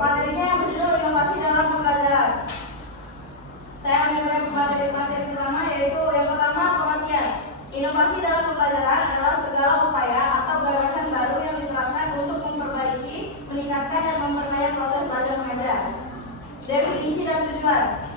Materinya yang berjudul inovasi dalam pembelajaran. Saya menyampaikan materi pertama, yaitu yang pertama pengertian. Inovasi dalam pembelajaran adalah segala upaya atau gagasan baru yang diterapkan untuk memperbaiki, meningkatkan dan memperkaya proses belajar mengajar. Definisi dan tujuan.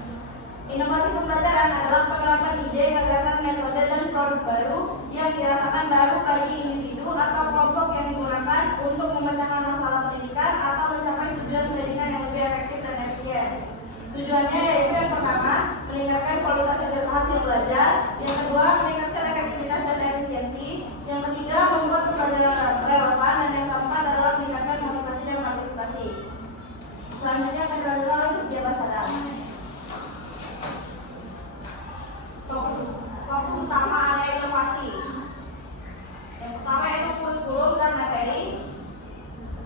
Inovasi pembelajaran adalah penerapan ide, gagasan, metode, dan produk baru yang dirasakan baru bagi individu atau kelompok yang digunakan untuk memecahkan masalah pendidikan atau mencapai tujuan pendidikan yang lebih efektif dan efisien. Tujuannya yaitu yang pertama, meningkatkan kualitas hasil belajar, yang kedua, meningkatkan efektivitas dan efisiensi, yang ketiga, membuat pembelajaran relevan, dan yang keempat adalah meningkatkan motivasi dan partisipasi. Selanjutnya akan dilanjutkan oleh Gus Jabas Sadam. Fokus utama ada inovasi. Yang pertama yaitu kurikulum dan materi,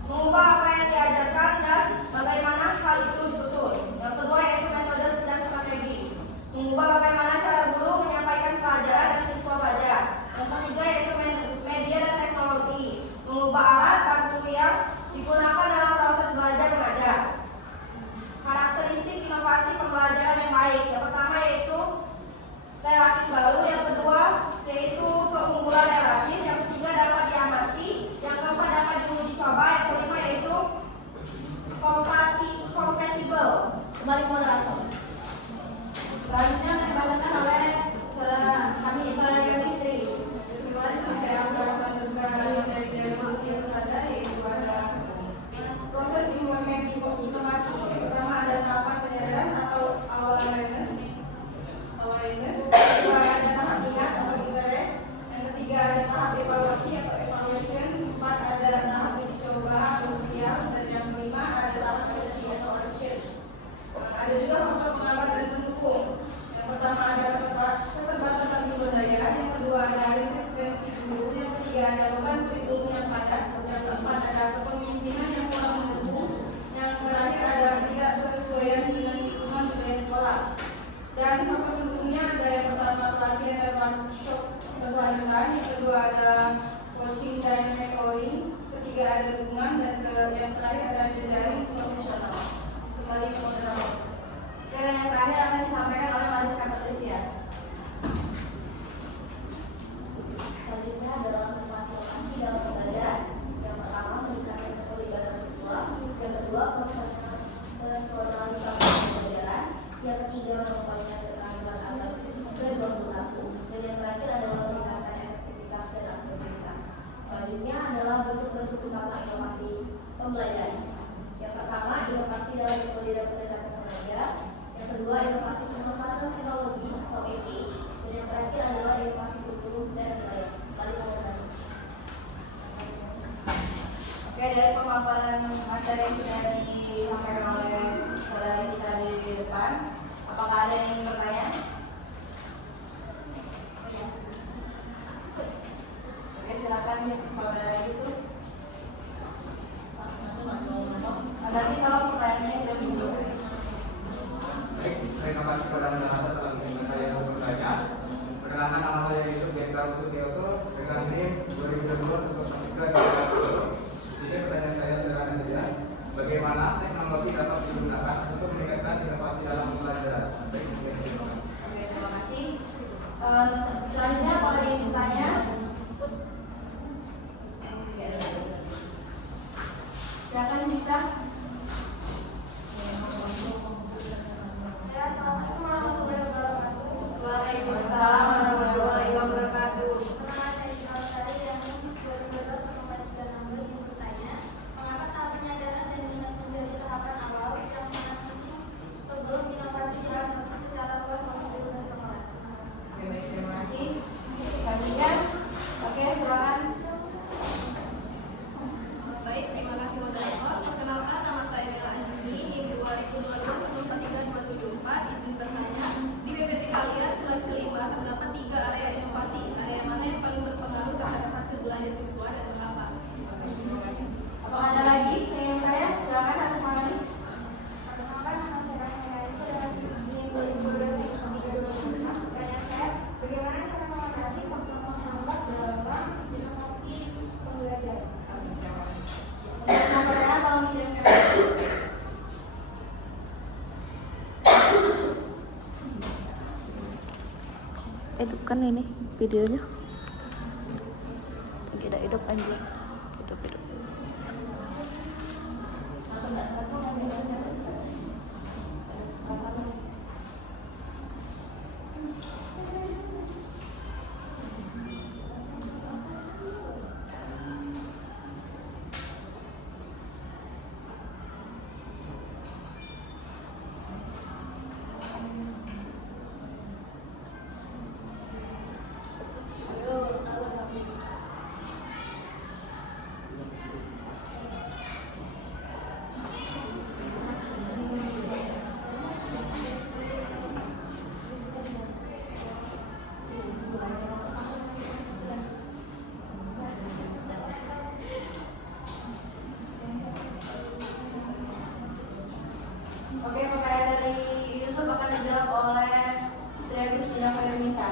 mengubah apa yang diajarkan dan bagaimana hal itu disusun. Yang kedua yaitu metode dan strategi, mengubah bagaimana cara guru menyampaikan pelajaran dan siswa belajar. Yang ketiga yaitu media dan teknologi, mengubah alat bantu yang digunakan dalam proses belajar mengajar. Karakteristik inovasi pembelajaran yang baik. Yang pertama yaitu relatif baru, yang kedua yaitu keunggulan relatif, yang ketiga dapat diamati, yang keempat dapat diuji coba, yang kelima yaitu kompatibel. Kembali ke moderator. Selanjutnya akan dibacakan oleh saudara kami, saudara Fitri. Kembali sampai dari yang sadar, yaitu ada proses inovasi. Yang pertama ada tahapan penyadaran atau awareness. Kedua ada tahap ingat atau interest. Yang ketiga ada tahap evaluasi atau evaluation. Empat ada tahap uji coba atau trial. Dan yang kelima ada tahap adaptasi atau adoption. Ada juga faktor penghambat dan pendukung. Yang pertama ada keterbatasan sumber daya. Yang kedua ada resistensi guru. Yang ketiga ada beban kurikulum yang padat. Yang keempat ada kepemimpinan yang kurang mendukung. Yang terakhir ada ketidaksesuaian dengan lingkungan budaya sekolah. Dan faktor pendukungnya ada yang pertama pelatihan dan workshop berkelanjutan, yang kedua ada coaching dan mentoring, ketiga ada dukungan, dan yang terakhir ada jejaring profesional. Kembali ke moderator. Dan yang terakhir akan disampaikan oleh Mariska Patricia. Selanjutnya adalah tentang inovasi dalam pembelajaran. Yang pertama meningkatkan keterlibatan siswa, yang kedua personalisasi pembelajaran, yang ketiga mengembangkan keterampilan alat ke-21, dan yang terakhir adalah meningkatkan efektivitas dan aksesibilitas. Selanjutnya adalah bentuk-bentuk utama inovasi pembelajaran. Yang pertama, inovasi dalam metode dan pendekatan pengajar. Yang kedua, inovasi pemanfaatan teknologi atau ETH. Dan yang terakhir adalah inovasi kurikulum dan nilai. Lalu mengenai. Oke, dari pemaparan materi yang sudah disampaikan oleh saudari kita di depan, apakah ada yang ingin bertanya? Oke, silakan saudara Yusuf. Nanti kalau pertanyaannya tidak dulu. Baik, terima kasih kepada moderator telah mengizinkan saya untuk bertanya. Perkenalkan, nama saya Yusuf Jendral Sutioso dengan NIM 2022-143. Di sini pertanyaan saya sederhana saja. Bagaimana teknologi dapat digunakan untuk meningkatkan inovasi dalam pembelajaran? Baik, terima kasih. Oke, terima kasih. Selanjutnya kalau ada yang bertanya, silakan kita. Ya, assalamualaikum warahmatullahi wabarakatuh. Waalaikumsalam warahmatullahi wabarakatuh. Nama saya Ginal Sari yang 2012-143 ingin bertanya, mengapa tahap penyadaran dan minat menjadi tahapan awal yang sangat hidupkan ini videonya. Tidak hidup anjing. Hidup. Oke, pertanyaan dari Yusuf akan dijawab oleh Agustina Firmisa.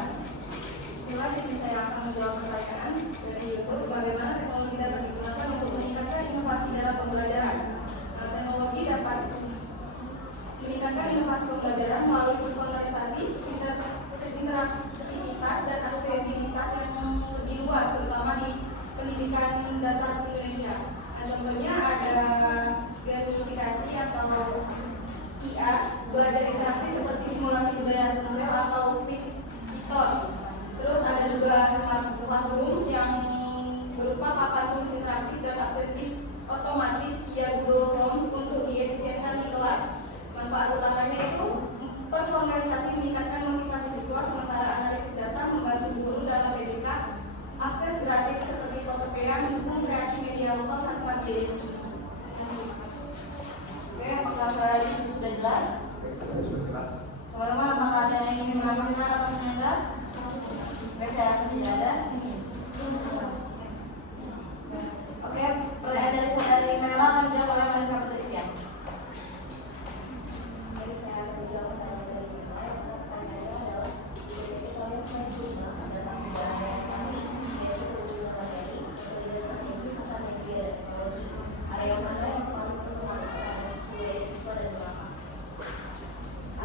Inilah di sini saya akan menjawab pertanyaan dari Yusuf. Bagaimana teknologi dapat digunakan untuk meningkatkan inovasi dalam pembelajaran? Teknologi dapat meningkatkan inovasi pembelajaran melalui personalisasi, interaktivitas, dan aksesibilitas yang lebih luas, terutama di pendidikan dasar Indonesia. Contohnya ada gamifikasi atau IA, belajar interaksi seperti simulasi budaya sosial atau quiz Piton. Terus ada juga smart classroom yang berupa papan tulis interaktif dan absensi otomatis via Google Forms untuk diefisienkan di kelas. Manfaat utamanya itu personalisasi, meningkatkan motivasi siswa, sementara analisis data membantu guru dalam PDK, akses gratis seperti Fotopedia, mendukung kreasi media lokal tanpa biaya tinggi. Oke, apakah suara Yusuf sudah jelas? Sudah jelas. Teman-teman, apakah ada yang ingin menambahkan atau menyanggah? Oke, saya rasa tidak ada. Oke, pertanyaan dari saudari Mela akan dijawab oleh Mariska Patricia. Jadi saya akan menjawab pertanyaan dari Bima. Pertanyaannya adalah definisi kalian slide 5 tentang pembelajaran edukasi, yaitu berhubungan materi, metode strategi serta media dan teknologi. Area mana yang paling berperan kepada siswa dan mengapa?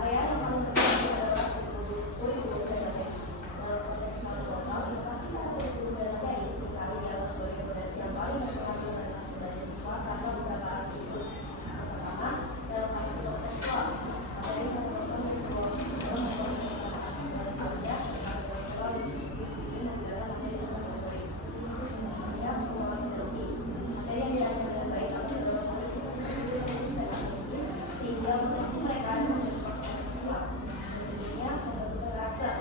Area yang paling berperan adalah kurikulum dan materi. Dalam konteks smart global, inovasi pada kurikulum dan materi seringkali dianggap sebagai fondasi yang paling berperan pada hasil belajar siswa karena beberapa aspek. Yang pertama, dalam aspek konseptual, materi yang berkaitan dengan dalam yang dirancang dengan baik akan dalam proses sehingga potensi mereka menjadi maksimal. Tentunya membentuk ragam.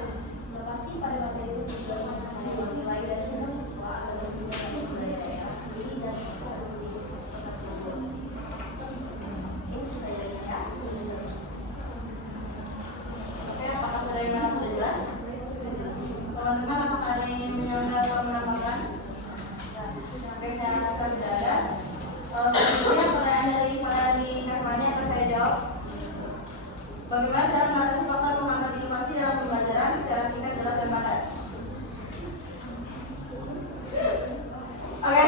Inovasi pada materi itu juga membuat nilai dari semua siswa agar berbicara budaya daerah sendiri dan itu saja dari saya. Oke, apakah saudari Mela sudah jelas? Teman-teman, apakah ada yang ingin menyanggah atau menambahkan? Oke, saya rasa tidak ada. Selanjutnya pertanyaan dari saudari Kasmani akan saya jawab. Bagaimana cara mengatasi faktor penghambat inovasi dalam pembelajaran secara singkat, jelas, dan padat? Oke,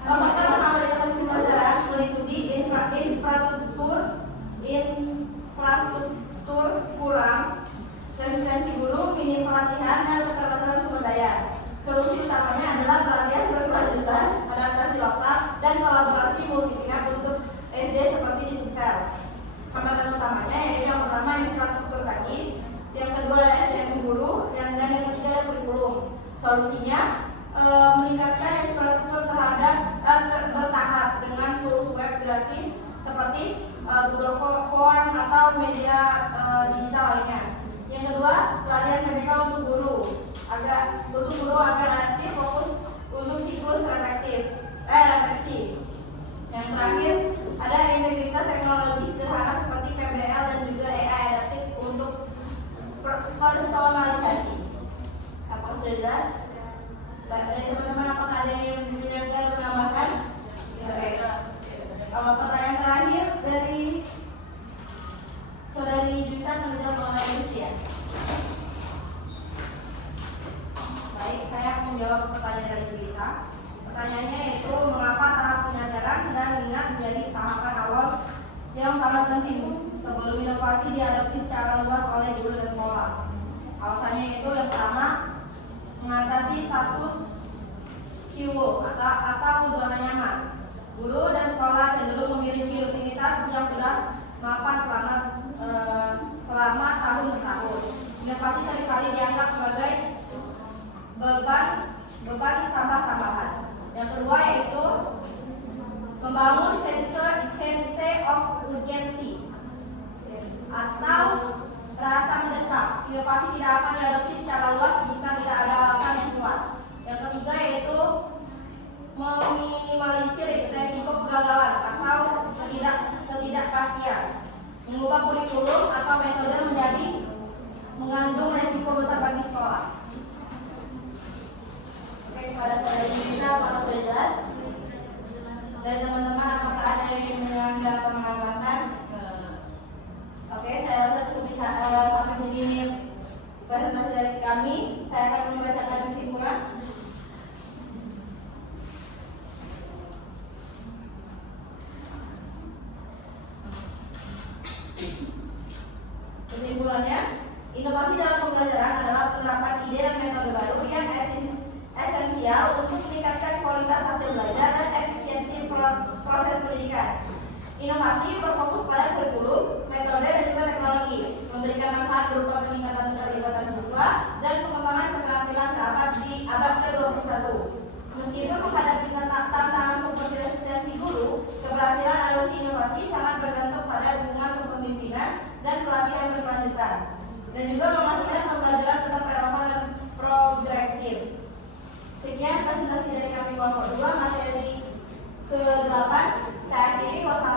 faktor penghambat inovasi pembelajaran meliputi infrastruktur kurang, resistensi guru, minim pelatihan, dan keterbatasan sumber daya. Solusi utamanya adalah pelatihan berkelanjutan, adaptasi lokal, dan kolaborasi multi pihak untuk SD seperti di Sumsel. Hambatan utamanya yaitu yang pertama infrastruktur tadi, yang kedua ada SDM guru, dan yang ketiga ada kurikulum. Solusinya meningkatkan infrastruktur bertahap dengan tools web gratis seperti Google Form atau media digital lainnya. Yang kedua, pelatihan PTK untuk guru agar aktif fokus untuk siklus refleksi. Yang terakhir, ada integritas teknologi sederhana seperti PBL dan juga AI adaptif untuk personalisasi. Apakah sudah jelas? Baik, dari teman-teman, apakah ada yang menyanggah atau menambahkan? Oke. Pertanyaan terakhir dari saudari Juwita akan dijawab oleh Lucia. Baik, saya akan menjawab pertanyaan dari Juwita. Pertanyaannya yaitu mengapa tahap penyadaran dan minat menjadi tahapan awal yang sangat penting sebelum inovasi diadopsi secara luas oleh guru dan sekolah. Alasannya itu yang pertama, mengatasi status QO atau zona nyaman. Guru dan sekolah cenderung memiliki rutinitas yang sudah mapan selama tahun per tahun. Inovasi seringkali dianggap sebagai beban tambah-tambahan. Yang kedua yaitu membangun sense of urgency atau rasa mendesak. Inovasi tidak akan diadopsi secara luas jika tidak ada alasan yang kuat. Yang ketiga yaitu meminimalisir resiko kegagalan atau ketidakpastian. Mengubah kurikulum atau metode menjadi mengandung resiko besar bagi sekolah. Oke, kepada saudari Nina, apakah sudah jelas? Dari teman-teman, apakah ada yang ingin menambah atau menambahkan? Oke, saya rasa cukup bisa sampai sini presentasi dari kami. Saya akan membacakan kesimpulan. Kesimpulannya, inovasi dalam pembelajaran adalah penerapan ide dan metode baru yang esensial untuk meningkatkan kualitas hasil belajar dan efisiensi proses pendidikan. Inovasi berfokus pada kurikulum, metode dan juga teknologi, memberikan manfaat berupa peningkatan keterlibatan siswa dan pengembangan keterampilan di abad ke-21. Meskipun menghadapi tantangan seperti resistensi guru, keberhasilan adopsi inovasi sangat bergantung pada dukungan kepemimpinan dan pelatihan berkelanjutan, dan juga memastikan pembelajaran tetap relevan dan progresif. Sekian presentasi dari kami kelompok 2 materi ke-8. Saya akhiri. Wassalamualaikum